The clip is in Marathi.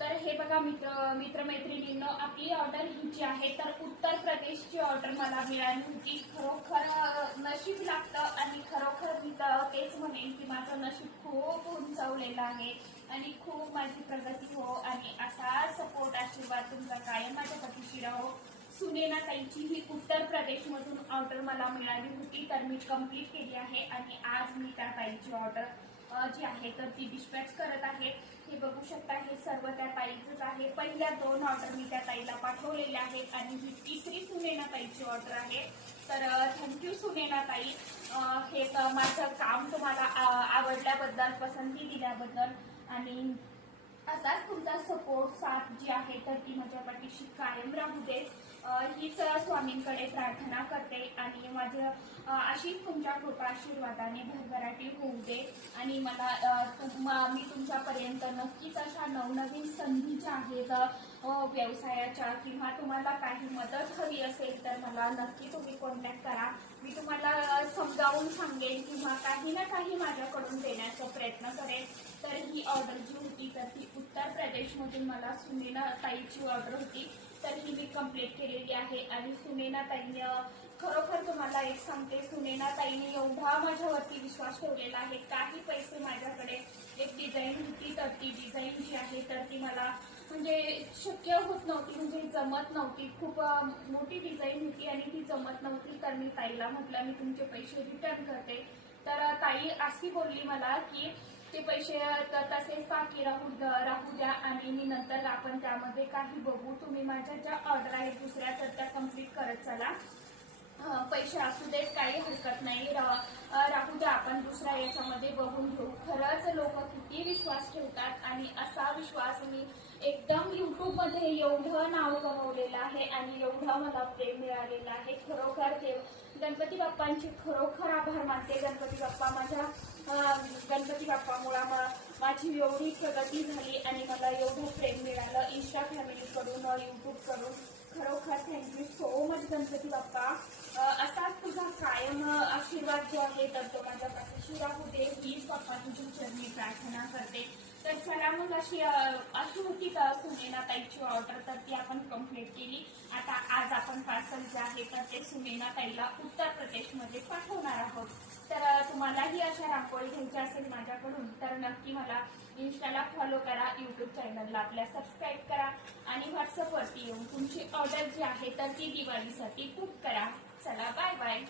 तर हे बघा मित्रमैत्रिणींनो, आपली ऑर्डर ही जी आहे तर उत्तर प्रदेशची ऑर्डर मला मिळाली होती. खरोखर नशीब लागतं आणि खरोखर मी तेच म्हणेन की माझं नशीब खूप उंचावलेलं आहे आणि खूप माझी प्रगती हो आणि असा सपोर्ट आशीर्वाद तुमचा कायम माझ्या पाठीशी राहो. सुनेना ताईची ही उत्तर प्रदेशमधून ऑर्डर मला मिळाली होती, तर मी कंप्लीट केली आहे आणि आज मी त्या ताईची ऑर्डर जी आहे तर ती डिस्पॅच करत आहे. हे बघू शकता, हे सर्व त्या ताईचंच आहे. पहिल्या 2 ऑर्डर मी त्या ताईला पाठवलेल्या आहेत आणि ही तिसरी सुनेना ताईची ऑर्डर आहे. तर थँक्यू सुनेना ताई, हे माझं काम तुम्हाला आवडल्याबद्दल, पसंती दिल्याबद्दल आणि असाच तुमचा सपोर्ट साथ जी आहे तर ती माझ्या पाठीशी कायम राहू दे, हीच स्वामींकडे प्रार्थना करते आणि माझं अशीच तुमच्या कृपा आशीर्वादाने भरभराटी होऊ दे आणि मला मी तुमच्यापर्यंत नक्कीच अशा नवनवीन संधी ज्या आहेत व्यवसायाच्या किंवा तुम्हाला काही मदत हवी असेल तर मला नक्की तुम्ही कॉन्टॅक्ट करा. मी तुम्हाला समजावून सांगेन किंवा काही ना काही माझ्याकडून देण्याचा प्रयत्न करेन. तर ही ऑर्डर जी होती तर ती उत्तर प्रदेशमधून मला सुनेना ताईची ऑर्डर होती, तर ही मी कंप्लीट केलेली आहे. आणि सुनेना ताईने खरोखर तुम्हाला एक सांगते, सुनेना ताईने एवढा माझ्यावरती विश्वास ठेवलेला आहे. काही पैसे माझ्याकडे एक डिझाईन होती, तर ती डिझाईन जी आहे तर ती मला म्हणजे शक्य होत नव्हती, म्हणजे जमत नव्हती. खूप मोठी डिझाईन होती आणि ती जमत नव्हती. तर मी ताईला म्हटलं मी तुमचे पैसे रिटर्न करते. तर ताई अशी बोलली मला की ते पैसे तसेच बाकी राहू द्या आणि मी नंतर आपण त्यामध्ये काही बघू. तुम्ही माझ्या ज्या ऑर्डर आहेत दुसऱ्या तर त्या कंप्लीट करत चला. पैसे असू देत, काही हरकत नाही, राहू द्या, आपण दुसऱ्या याच्यामध्ये बघून घेऊ. खरंच लोक किती विश्वास ठेवतात आणि असा विश्वास मी एकदम युट्यूबमध्ये एवढं नाव कमवलेलं आहे आणि एवढं मला प्रेम मिळालेलं आहे. खरोखर ते गणपती बाप्पांची खरोखर आभार मानते. गणपती बाप्पामुळे माझी एवढी प्रगती झाली आणि मला एवढं प्रेम मिळालं इंस्टा फॅमिलीकडून, यूट्यूबकडून. खरोखर thank you so much Ganpati Bappa. असाच तुझा कायम आशीर्वाद जो आहे तर तो माझ्या पाठीशी राहू दे, हीच बाप्पा तुझ्या चरणी प्रार्थना करते. तर चला मग अशी होती का सुनेना ताईची ऑर्डर, तर ती आपण कंप्लीट केली. आता आज आपण पार्सल जे आहे तर ते सुनेना ताईला उत्तर प्रदेशमध्ये पाठवणार आहोत. तर तुम्हालाही अशा रांगोळी घ्यायची असेल माझ्याकडून तर नक्की मला इन्स्टाला फॉलो करा, यूट्यूब चॅनलला आपल्या सबस्क्राईब करा आणि व्हॉट्सअपवरती येऊन तुमची ऑर्डर जी आहे तर ती दिवाळीसाठी बुक करा. चला बाय बाय.